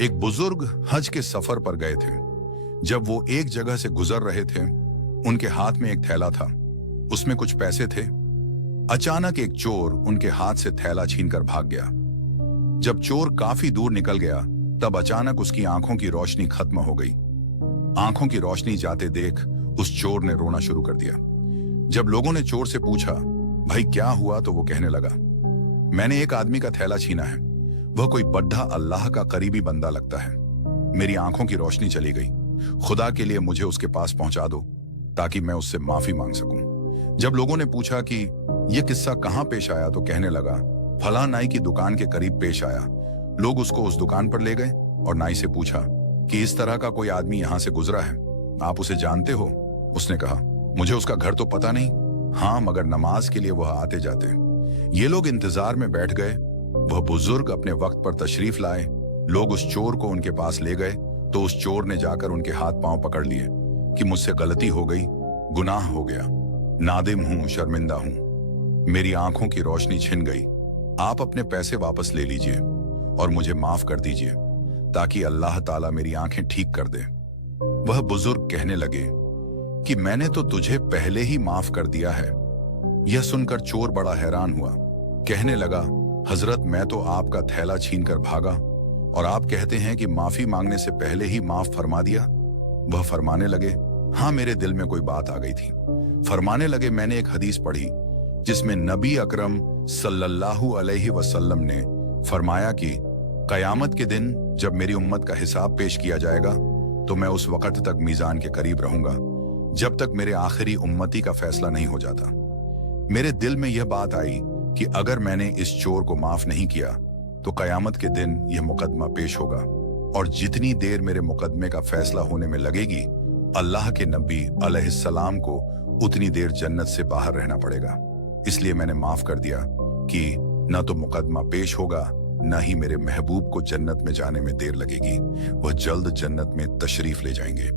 एक बुजुर्ग हज के सफर पर गए थे। जब वो एक जगह से गुजर रहे थे, उनके हाथ में एक थैला था। उसमें कुछ पैसे थे। अचानक एक चोर उनके हाथ से थैला छीनकर भाग गया। जब चोर काफी दूर निकल गया, तब अचानक उसकी आंखों की रोशनी खत्म हो गई। आंखों की रोशनी जाते देख उस चोर ने रोना शुरू कर दिया। जब लोगों ने चोर से पूछा, भाई क्या हुआ, तो वो कहने लगा, मैंने एक आदमी का थैला छीना है। वह कोई बड्ढा अल्लाह का करीबी बंदा लगता है। मेरी आंखों की रोशनी चली गई। खुदा के लिए मुझे उसके पास पहुंचा दो ताकि मैं उससे माफी मांग सकूं। जब लोगों ने पूछा कि यह किस्सा कहां पेश आया, तो कहने लगा, फलां नाई की दुकान के करीब पेश आया। लोग उसको उस दुकान पर ले गए और नाई से पूछा कि इस तरह का कोई आदमी यहां से गुजरा है, आप उसे जानते हो? उसने कहा, मुझे उसका घर तो पता नहीं, हाँ मगर नमाज के लिए वह आते जाते। ये लोग इंतजार में बैठ गए। वह बुजुर्ग अपने वक्त पर तशरीफ लाए। लोग उस चोर को उनके पास ले गए तो उस चोर ने जाकर उनके हाथ पांव पकड़ लिए कि मुझसे गलती हो गई, गुनाह हो गया, नादिम हूं, शर्मिंदा हूं, मेरी आंखों की रोशनी छिन गई। आप अपने पैसे वापस ले लीजिए और मुझे माफ कर दीजिए ताकि अल्लाह ताला मेरी आंखें ठीक कर दे। वह बुजुर्ग कहने लगे कि मैंने तो तुझे पहले ही माफ कर दिया है। यह सुनकर चोर बड़ा हैरान हुआ। कहने लगा, हजरत मैं तो आपका थैला छीनकर भागा और आप कहते हैं कि माफी मांगने से पहले ही माफ फरमा दिया। वह फरमाने लगे, हाँ मेरे दिल में कोई बात आ गई थी। फरमाने लगे, मैंने एक हदीस पढ़ी जिसमें नबी अकरम सल्लल्लाहु अलैहि वसल्लम ने फरमाया कि कयामत के दिन जब मेरी उम्मत का हिसाब पेश किया जाएगा तो मैं उस वक्त तक मीजान के करीब रहूंगा जब तक मेरे आखिरी उम्मती का फैसला नहीं हो जाता। मेरे दिल में यह बात आई कि अगर मैंने इस चोर को माफ नहीं किया तो कयामत के दिन यह मुकदमा पेश होगा और जितनी देर मेरे मुकदमे का फैसला होने में लगेगी, अल्लाह के नबी अलैहिस्सलाम को उतनी देर जन्नत से बाहर रहना पड़ेगा। इसलिए मैंने माफ कर दिया कि न तो मुकदमा पेश होगा, न ही मेरे महबूब को जन्नत में जाने में देर लगेगी। वह जल्द जन्नत में तशरीफ ले जाएंगे।